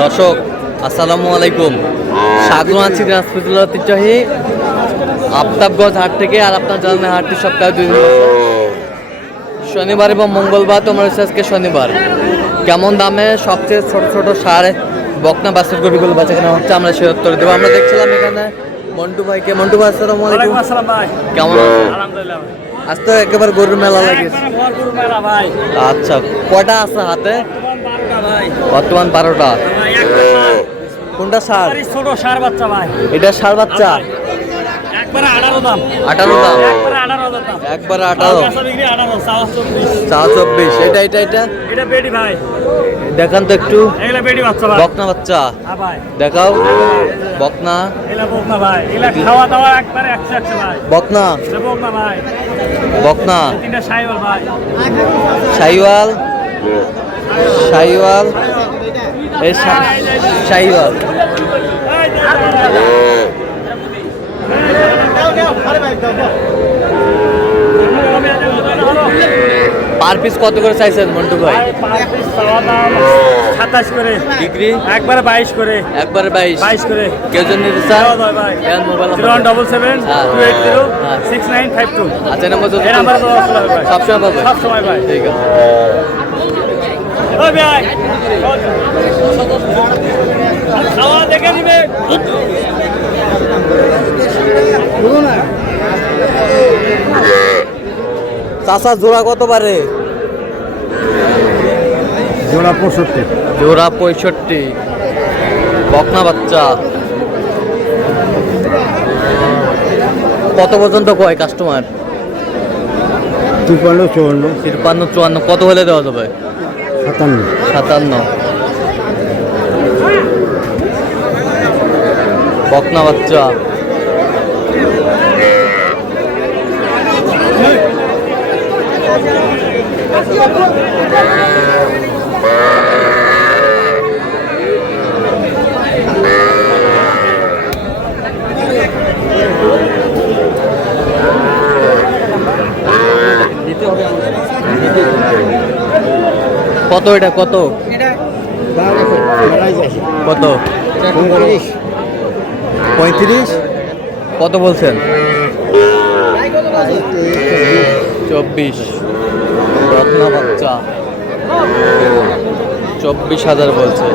দর্শক আসসালামু আলাইকুম, স্বাগত আছি দিনাজপুর ঐতিহ্যবাহী আফতাবগঞ্জ হাট থেকে। আর আপনার জানেন হাটটি সপ্তাহে 2 দিন শনিবার এবং মঙ্গলবার। তোমরা আজকে শনিবার কেমন দামে সবচেয়ে ছোট ছোট সার বকনা বাছুর গরুগুলো বেচা কেনা হচ্ছে আমরা সে উত্তর দেবো। আমরা দেখছিলাম এখানে মন্টু ভাইকে। মন্টু ভাই আসসালামু আলাইকুম। কেমন আলহামদুলিল্লাহ আজ তো একেবারে গরুর মেলা লাগিয়েছে। আচ্ছা, কয়টা আছে হাতে? বর্তমান 12টা। কোনটা সার? ছোট সার বাচ্চা ভাই, এটা সার বাচ্চা। একবারে 18 দাম। 18 দাম, একবারে 18 দাম। একবারে 18। কাঁচা বিক্রি 18, চাওয়া 24। 24। এটা এটা এটা এটা বেডি ভাই, দেখান তো একটু। এগুলা বেডি বাচ্চা ভাই। বকনা বাচ্চা হ্যাঁ ভাই, দেখাও। বকনা, এগুলা বকনা ভাই। এগুলা খাওয়া দাওয়া একবারে 100 ভাই। বকনা, এটা বকনা ভাই। বকনা। তিনটা সাইওয়াল ভাই। শাইওয়াল, শাইওয়াল, এই শাইওয়াল। পার পিস কত করে চাইছেন মন্টু ভাই? 27 করে ডিগ্রি, একবারে 22 করে। একবারে 22 করে। কেউ জন নিতে চান? ভাই এর মোবাইল 0177 280 6952। আচ্ছা, নাম্বার এই নাম্বারে তো আসলে ভাই সবসময় পাবে। সব সময় ভাই। ঠিক আছে। ওই ভাই খাওয়া দেখে নিবে। চাষা জোড়া কত পারে? জোড়া 65। জোড়া 65। বকনা বাচ্চা। কত পর্যন্ত কয় কাস্টমার? 53, 54, 53, 54। কত হলে দেওয়া যাবে? 57। 57। বকনা বাচ্চা। কত এটা? কত কত? 35। কত বলছেন? 24। রত্না বাচ্চা 24,000 বলছে।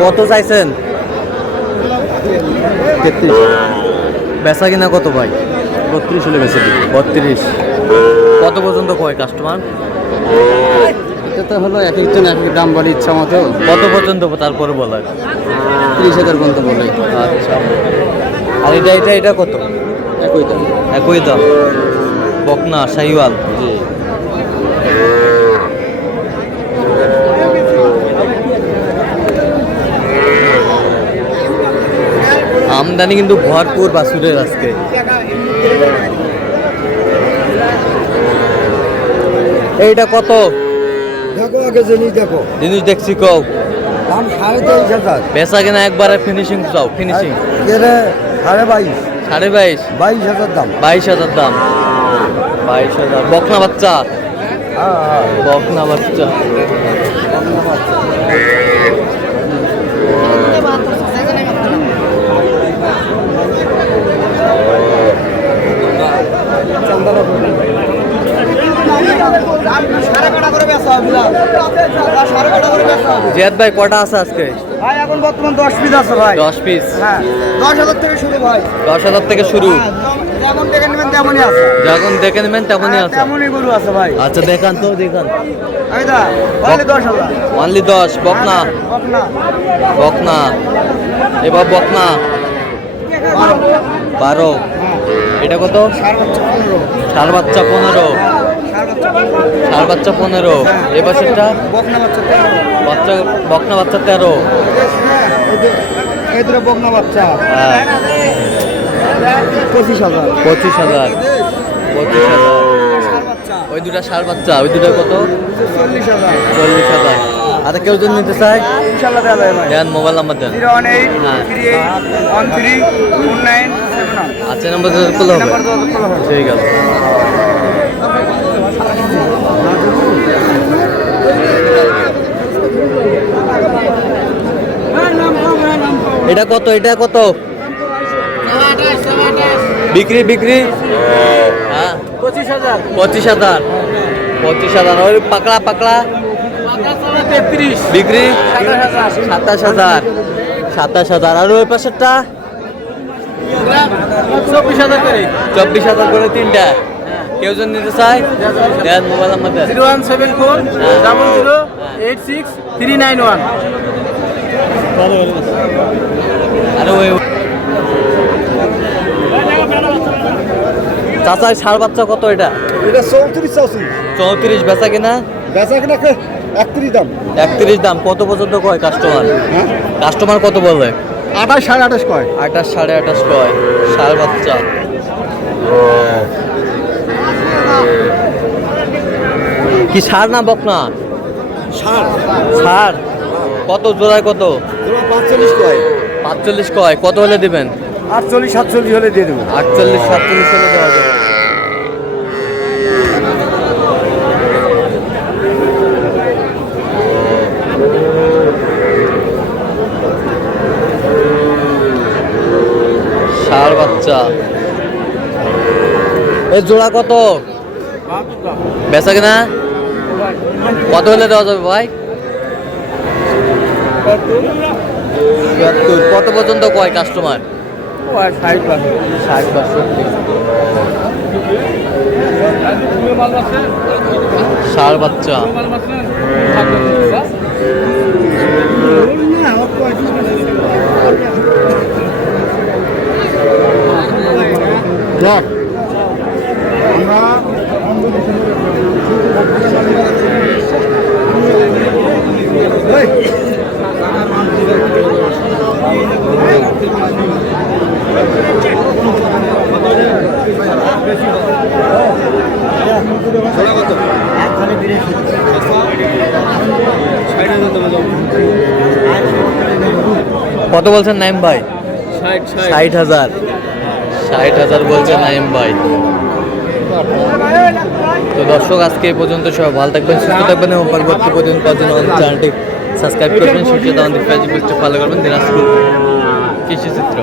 কত চাইছেন? 33। বেচা কিনা কত ভাই? 32 হলে বেশি দিবে। 32। কত পর্যন্ত কয় কাস্টমার? এটা তো হলো এক একজন এক এক দাম বলে ইচ্ছা মতো। কত পর্যন্ত তারপরে বলার? 30,000 পর্যন্ত বলে। আচ্ছা, আর এটা এটা এটা কত? একই দাম। একই দাম। বকনা শাহিওয়াল। জি। আমদানি কিন্তু ভরপুর বাছুরের আজকে। এইটা কত? দেখো আগে জিনিস দেখো। জিনিস দেখছি কও। দাম 23,000। বেচা কিনা একবারে ফিনিশিং চাও? ফিনিশিং এরে 22,500। 22,500। 22,000 দাম। 22,000 দাম। 22,000। বকনা বাচ্চা, হ্যাঁ। বকনা বাচ্চা। জিয়াদ ভাই কটা আছে আজকে? ভাই এখন বর্তমান 10 পিস আছে ভাই। 10 পিস। হ্যাঁ, 10,000 থেকে শুরু ভাই। 10,000 থেকে শুরু। যেমন দেখে নেবেন তেমনই আছে। যখন দেখে নেবেন তেমনই আছে। তেমনই গরু আছে ভাই। আচ্ছা, দেখান তো, দেখান। এইদা বলে 10,000। অনলি 10। বকনা, বকনা বকনা। এবার বকনা 12। এটা কত? ষাঁড় বাচ্চা 15। ষাঁড় বাচ্চা 15। এবার সেটা বকনা বাচ্চা বাচ্চা, বকনা বাচ্চা 13। এই দুটো বকনা বাচ্চা হ্যাঁ 25,000 25,000 25,000 ওই দুটা ষাঁড় বাচ্চা ওই দুটা কত 40,000 40,000 আর কেউ যদি নিতে চায় ইনশাআল্লাহ দেওয়া যাবে ভাই দেন মোবাইল নাম্বার দেন 018 হ্যাঁ 38 13 49 আচ্ছা নাম্বার করলে হবে ঠিক আছে এটা কত বিক্রি বিক্রি হ্যাঁ 25,000 ওই পাকড়া বিক্রি 27,000 আর ওই পাশেরটা 24,000 করে তিনটা কেউ যদি নিতে চায় দেন মোবাইল নাম্বার দেন 0174 00 86 391 আরে ওই চাচা ষাঁড় বাচ্চা কত এটা এটা 34 চাওছি 34 বেচা কিনা বেচা কিনা 31 দাম 31 দাম কত পর্যন্ত কয় কাস্টমার হ্যাঁ কাস্টমার কত বলে 28 28.5 কয় 28 28.5 কয় ষাঁড় বাচ্চা কি ষাঁড় না বকনা ষাঁড় কত জোড়ায় কত 45 কয় 45 কয় কত হলে দিবেন 48 47 হলে দিয়ে দেবো 48 47 হলে দেওয়া যাবে ষাঁড় বাচ্চা এই জোড়া কত বেচা কিনা কত হলে দেওয়া যাবে ভাই 74 কত পর্যন্ত কয় কাস্টমার 60 ষাঁড় বাচ্চা কত বলছেন নাইম ভাই 60,000 বলছেন নাইম ভাই তো দর্শক আজকে এই পর্যন্ত সবাই ভালো থাকবেন সুস্থ থাকবেন এবং পরবর্তী প্রতিদিন পাওয়ার জন্য আমাদের চ্যানেলটি সাবস্ক্রাইব করবেন সেই সাথে আমাদের ফেসবুক পেজটি ফলো করবেন দিনাজপুর কৃষি চিত্র।